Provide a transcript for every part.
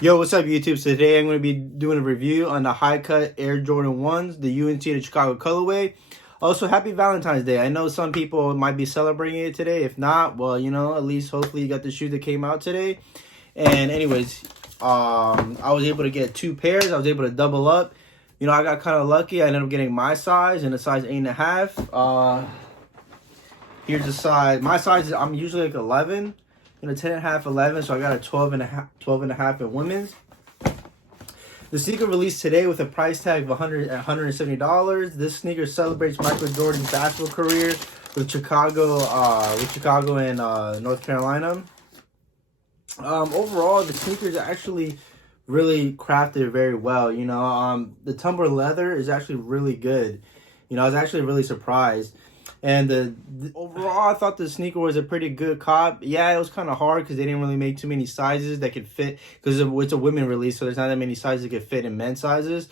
Yo, what's up, YouTube? So today I'm going to be doing a review on the high cut Air Jordan 1s, the UNC to Chicago colorway. Also, happy Valentine's Day. I know some people might be celebrating it today. If not, well, at least hopefully you got the shoe that came out today. And anyways, I was able to get two pairs. I was able to double up. I got kind of lucky. I ended up getting my size and a size 8.5. Here's the size. My size is, I'm usually like 11. 10.5, 11, so I got a 12.5 in women's. The sneaker released today with a price tag of $170. This sneaker celebrates Michael Jordan's basketball career with Chicago and North Carolina. Overall, the sneakers actually really crafted very well. The Tumbler leather is actually really good. I was actually really surprised. And overall, I thought the sneaker was a pretty good cop. Yeah, it was kind of hard because they didn't really make too many sizes that could fit, because it's a women release, so there's not that many sizes that could fit in men's sizes.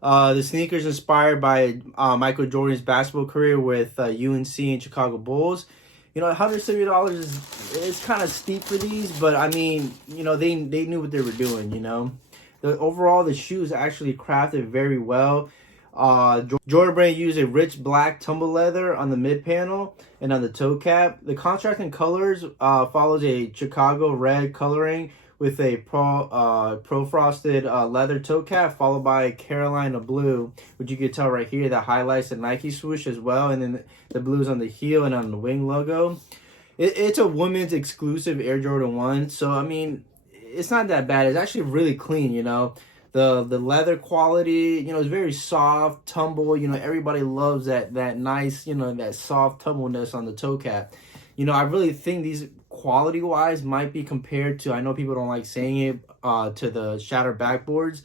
The sneaker's inspired by Michael Jordan's basketball career with UNC and Chicago Bulls. $170 is kind of steep for these, but I mean, they knew what they were doing. Overall, the shoe is actually crafted very well. Jordan Brand used a rich black tumble leather on the mid panel and on the toe cap. The contrasting colors follows a Chicago red coloring with a pro frosted leather toe cap, followed by Carolina blue, which you can tell right here that highlights the Nike swoosh as well, and then the blues on the heel and on the wing logo. It's a women's exclusive Air Jordan 1, so I mean, it's not that bad. It's actually really clean. The leather quality, is very soft, tumble. Everybody loves that nice, that soft tumbleness on the toe cap. I really think these quality wise might be compared to, I know people don't like saying it, to the shattered backboards.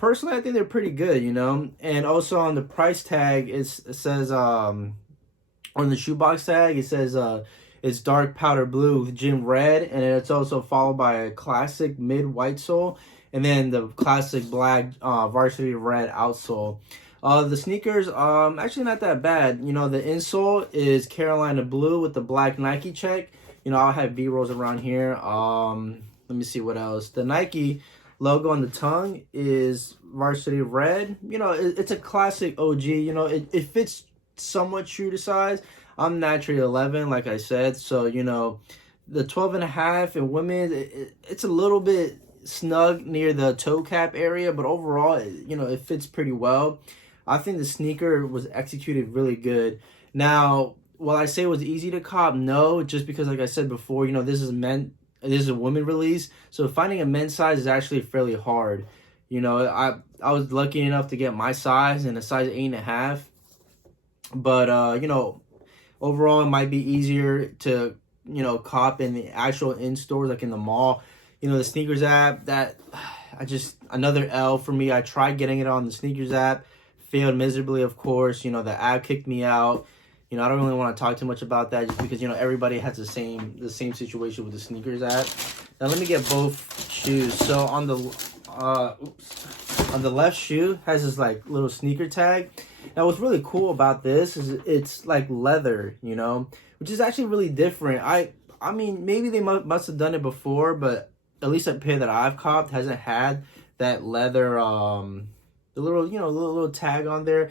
Personally, I think they're pretty good. And also on the price tag, it says on the shoebox tag, it says it's dark powder blue with gym red, and it's also followed by a classic mid white sole, and then the classic black varsity red outsole. The sneakers, actually not that bad. The insole is Carolina blue with the black Nike check. I'll have B-rolls around here. Let me see what else. The Nike logo on the tongue is varsity red. It's a classic OG. It fits somewhat true to size. I'm naturally 11, like I said. So, the 12.5 in women, it's a little bit snug near the toe cap area, but overall, it fits pretty well. I think the sneaker was executed really good. Now, will I say it was easy to cop? No, just because, like I said before, this is a women release, so finding a men's size is actually fairly hard. I was lucky enough to get my size and a size 8.5, but overall, it might be easier to cop in the actual in stores, like in the mall. The sneakers app, another L for me. I tried getting it on the sneakers app, failed miserably, of course. The app kicked me out. I don't really want to talk too much about that, just because everybody has the same situation with the sneakers app. Now let me get both shoes. So on the left shoe has this like little sneaker tag. Now what's really cool about this is it's like leather, which is actually really different. I mean, maybe they must have done it before, but at least a pair that I've copped hasn't had that leather, the little tag on there.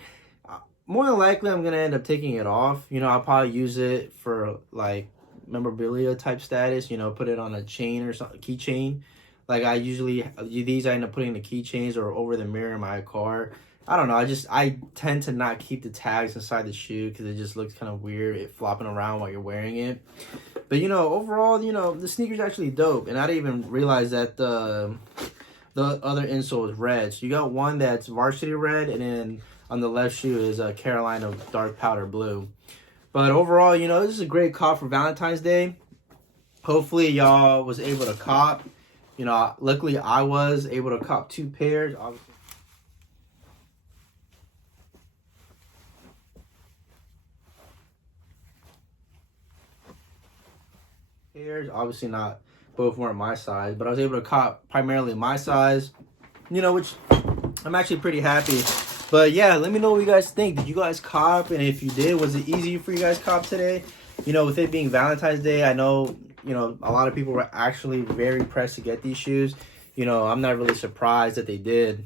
More than likely, I'm gonna end up taking it off. I'll probably use it for like memorabilia type status. Put it on a chain or something, keychain. Like I end up putting the keychains or over the mirror in my car. I don't know. I tend to not keep the tags inside the shoe because it just looks kind of weird, it flopping around while you're wearing it. But overall, the sneaker's actually dope, and I didn't even realize that the other insole is red. So you got one that's varsity red, and then on the left shoe is Carolina dark powder blue. But overall, this is a great cop for Valentine's Day. Hopefully, y'all was able to cop. Luckily, I was able to cop two pairs. Obviously not, both weren't my size, but I was able to cop primarily my size, which I'm actually pretty happy. But yeah, let me know what you guys think. Did you guys cop? And if you did, was it easy for you guys cop today? With it being Valentine's Day, I know, a lot of people were actually very pressed to get these shoes. you know, I'm not really surprised that they did.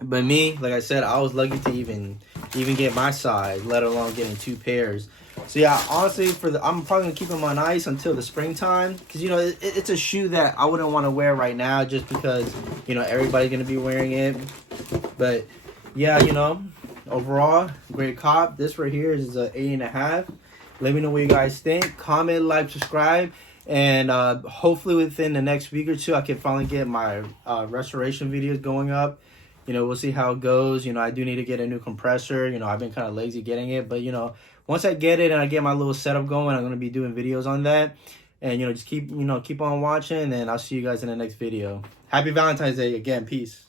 But me, like I said, I was lucky to even get my size, let alone getting 2 pairs. So yeah, honestly, I'm probably gonna keep them on ice until the springtime, because you know it's a shoe that I wouldn't want to wear right now, just because you know everybody's gonna be wearing it. But yeah, you know, overall, great cop. This right here is a 8.5. Let me know what you guys think. Comment, like, subscribe, and hopefully within the next week or two, I can finally get my restoration videos going up. You know, we'll see how it goes. You know, I do need to get a new compressor. You know, I've been kind of lazy getting it, but you know, once I get it and I get my little setup going, I'm gonna be doing videos on that. And you know, just keep on watching, and I'll see you guys in the next video. Happy Valentine's Day again. Peace.